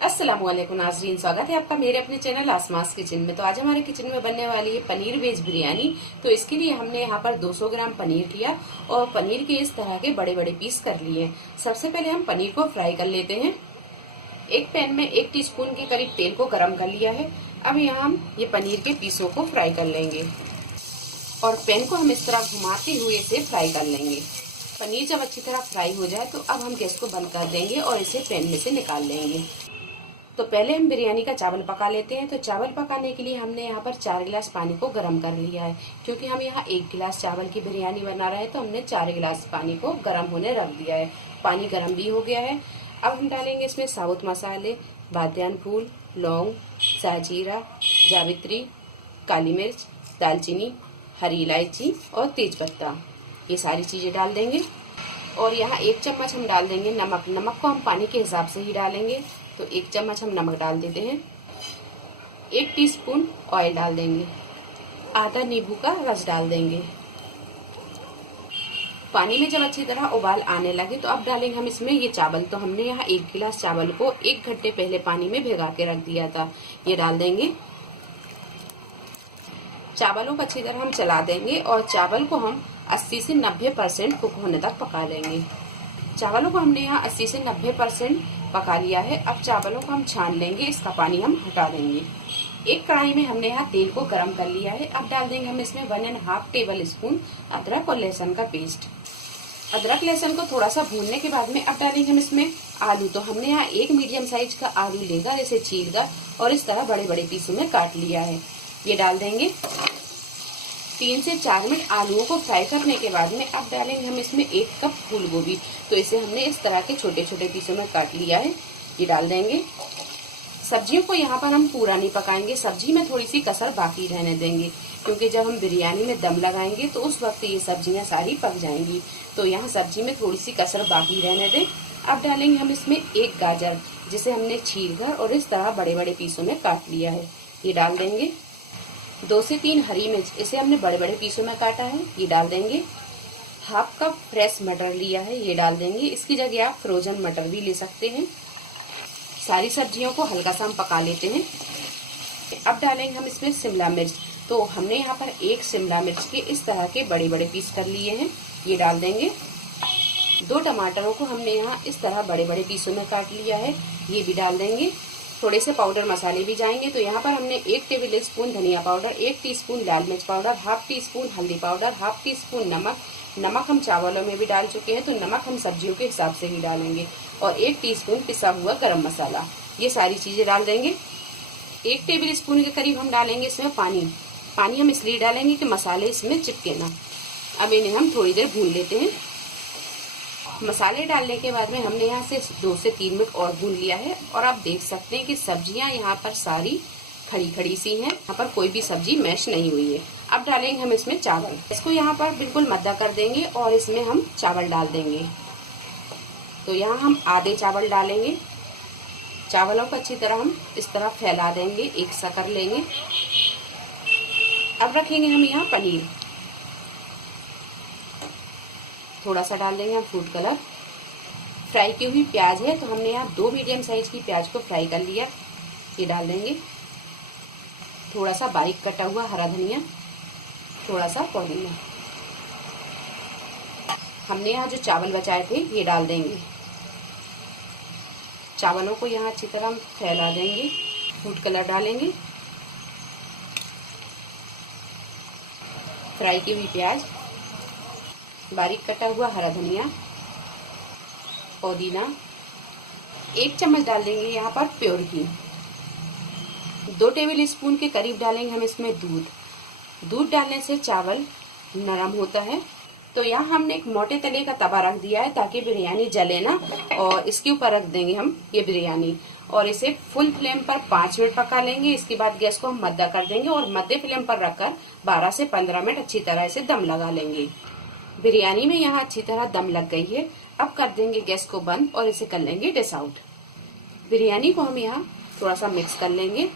अस्सलाम वालेकुम नाज़रीन, स्वागत है आपका मेरे अपने चैनल आसमास किचन में। तो आज हमारे किचन में बनने वाली है पनीर वेज बिरयानी। तो इसके लिए हमने यहाँ पर 200 ग्राम पनीर लिया और पनीर के इस तरह के बड़े बड़े पीस कर लिए। सबसे पहले हम पनीर को फ्राई कर लेते हैं। एक पैन में 1 टीस्पून के करीब तेल को गर्म कर लिया है। अब यहाँ हम ये पनीर के पीसों को फ्राई कर लेंगे और पैन को हम इस तरह घुमाते हुए इसे फ्राई कर लेंगे। पनीर जब अच्छी तरह फ्राई हो जाए तो अब हम गैस को बंद कर देंगे और इसे पैन में से निकाल लेंगे। तो पहले हम बिरयानी का चावल पका लेते हैं। तो चावल पकाने के लिए हमने यहाँ पर 4 गिलास पानी को गर्म कर लिया है। क्योंकि हम यहाँ 1 गिलास चावल की बिरयानी बना रहे हैं तो हमने 4 गिलास पानी को गर्म होने रख दिया है। पानी गर्म भी हो गया है। अब हम डालेंगे इसमें साबुत मसाले, बादियान फूल, लौंग, साजीरा, जावित्री, काली मिर्च, दालचीनी, हरी इलायची और तेजपत्ता। ये सारी चीज़ें डाल देंगे और यहाँ 1 चम्मच हम डाल देंगे नमक। नमक को हम पानी के हिसाब से ही डालेंगे। तो 1 चम्मच हम नमक डाल देते हैं। 1 टीस्पून ऑयल डाल देंगे। आधा नींबू का रस डाल देंगे। पानी में जब अच्छी तरह उबाल आने लगे तो अब डालेंगे हम इसमें ये चावल। तो हमने यहाँ 1 गिलास चावल को 1 घंटे पहले पानी में भिगा के रख दिया था। ये डाल देंगे। चावलों को अच्छी तरह हम चला देंगे और चावल को हम 80 से 90% कुक होने तक पका लेंगे। चावलों को हमने यहाँ 80 से 90% पका लिया है। अब चावलों को हम छान लेंगे, इसका पानी हम हटा देंगे। एक कढ़ाई में हमने यहाँ तेल को गरम कर लिया है। अब डाल देंगे हम इसमें 1.5 टेबल स्पून अदरक और लहसुन का पेस्ट। अदरक लहसुन को थोड़ा सा भूनने के बाद में अब डालेंगे हम इसमें आलू। तो हमने यहाँ 1 मीडियम साइज का आलू लेकर इसे छीलकर और इस तरह बड़े बड़े पीसों में काट लिया है। ये डाल देंगे। 3 से 4 मिनट आलूओं को फ्राई करने के बाद में अब डालेंगे हम इसमें 1 कप फूल गोभी। तो इसे हमने इस तरह के छोटे छोटे पीसों में काट लिया है। ये डाल देंगे। सब्जियों को यहाँ पर हम पूरा नहीं पकाएंगे, सब्जी में थोड़ी सी कसर बाकी रहने देंगे। क्योंकि जब हम बिरयानी में दम लगाएंगे तो उस वक्त ये सब्जियाँ सारी पक जाएंगी। तो यहाँ सब्जी में थोड़ी सी कसर बाकी रहने दें। अब डालेंगे हम इसमें 1 गाजर, जिसे हमने छीलकर और इस तरह बड़े बड़े पीसों में काट लिया है। ये डाल देंगे। 2 से 3 हरी मिर्च, इसे हमने बड़े बड़े पीसों में काटा है। ये डाल देंगे। 1/2 कप फ्रेश मटर लिया है। ये डाल देंगे। इसकी जगह आप फ्रोजन मटर भी ले सकते हैं। सारी सब्जियों को हल्का सा हम पका लेते हैं। अब डालेंगे हम इसमें शिमला मिर्च। तो हमने यहाँ पर 1 शिमला मिर्च के इस तरह के बड़े बड़े पीस कर लिए हैं। ये डाल देंगे। 2 टमाटरों को हमने यहाँ इस तरह बड़े बड़े पीसों में काट लिया है। ये भी डाल देंगे। थोड़े से पाउडर मसाले भी जाएंगे। तो यहाँ पर हमने 1 टेबल स्पून धनिया पाउडर, 1 टीस्पून लाल मिर्च पाउडर, 1/2 टीस्पून हल्दी पाउडर, 1/2 टीस्पून नमक। नमक हम चावलों में भी डाल चुके हैं तो नमक हम सब्जियों के हिसाब से ही डालेंगे। और 1 टीस्पून पिसा हुआ गरम मसाला। ये सारी चीज़ें डाल देंगे। 1 टेबल स्पून के करीब हम डालेंगे इसमें पानी। पानी हम इसलिए डालेंगे कि मसाले इसमें चिपके ना। अब इन्हें हम थोड़ी देर भून लेते हैं। मसाले डालने के बाद में हमने यहाँ से 2 से 3 मिनट और भून लिया है। और आप देख सकते हैं कि सब्जियां यहाँ पर सारी खड़ी खड़ी सी हैं। यहाँ पर कोई भी सब्जी मैश नहीं हुई है। अब डालेंगे हम इसमें चावल। इसको यहाँ पर बिल्कुल मद्दा कर देंगे और इसमें हम चावल डाल देंगे। तो यहाँ हम आधे चावल डालेंगे। चावलों को अच्छी तरह हम इस तरह फैला देंगे, एक सा कर लेंगे। अब रखेंगे हम यहाँ पनीर। थोड़ा सा डाल देंगे हम फूड कलर। फ्राई की हुई प्याज है तो हमने यहाँ 2 मीडियम साइज की प्याज को फ्राई कर लिया। ये डाल देंगे। थोड़ा सा बारीक कटा हुआ हरा धनिया, थोड़ा सा पुदीना। हमने यहाँ जो चावल बचाए थे ये डाल देंगे। चावलों को यहाँ अच्छी तरह हम फैला देंगे। फूड कलर डालेंगे। फ्राई की हुई प्याज, बारीक कटा हुआ हरा धनिया, पुदीना। 1 चम्मच डाल देंगे यहाँ पर प्योर घी। 2 टेबल स्पून के करीब डालेंगे हम इसमें दूध। दूध डालने से चावल नरम होता है। तो यहाँ हमने एक मोटे तले का तवा रख दिया है ताकि बिरयानी जले ना। और इसके ऊपर रख देंगे हम ये बिरयानी और इसे फुल फ्लेम पर 5 मिनट पका लेंगे। इसके बाद गैस को हम मद्दा कर देंगे और मध्य फ्लेम पर रखकर 12 से 15 मिनट अच्छी तरह से दम लगा लेंगे। बिरयानी में यहाँ अच्छी तरह दम लग गई है। अब कर देंगे गैस को बंद और इसे कर लेंगे डिश आउट। बिरयानी को हम यहाँ थोड़ा सा मिक्स कर लेंगे।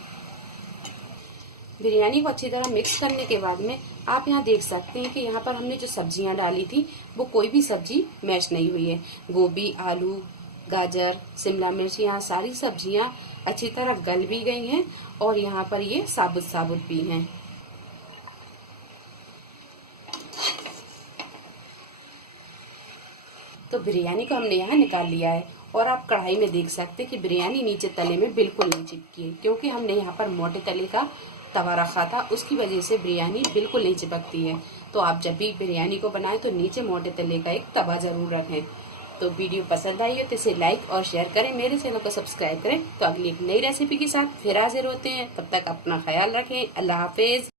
बिरयानी को अच्छी तरह मिक्स करने के बाद में आप यहाँ देख सकते हैं कि यहाँ पर हमने जो सब्जियाँ डाली थी वो कोई भी सब्जी मैश नहीं हुई है। गोभी, आलू, गाजर, शिमला मिर्च, यहाँ सारी सब्जियां अच्छी तरह गल भी गई हैं और यहाँ पर ये साबुत साबुत भी हैं। तो बिरयानी को हमने यहाँ निकाल लिया है और आप कढ़ाई में देख सकते हैं कि बिरयानी नीचे तले में बिल्कुल नहीं चिपकी है, क्योंकि हमने यहाँ पर मोटे तले का तवा रखा था, उसकी वजह से बिरयानी बिल्कुल नहीं चिपकती है। तो आप जब भी बिरयानी को बनाएं तो नीचे मोटे तले का एक तवा जरूर रखें। तो वीडियो पसंद आई हो तो इसे लाइक और शेयर करें, मेरे चैनल को सब्सक्राइब करें। तो अगली एक नई रेसिपी के साथ फिर हाजिर होते हैं, तब तक अपना ख्याल रखें। अल्लाह हाफिज।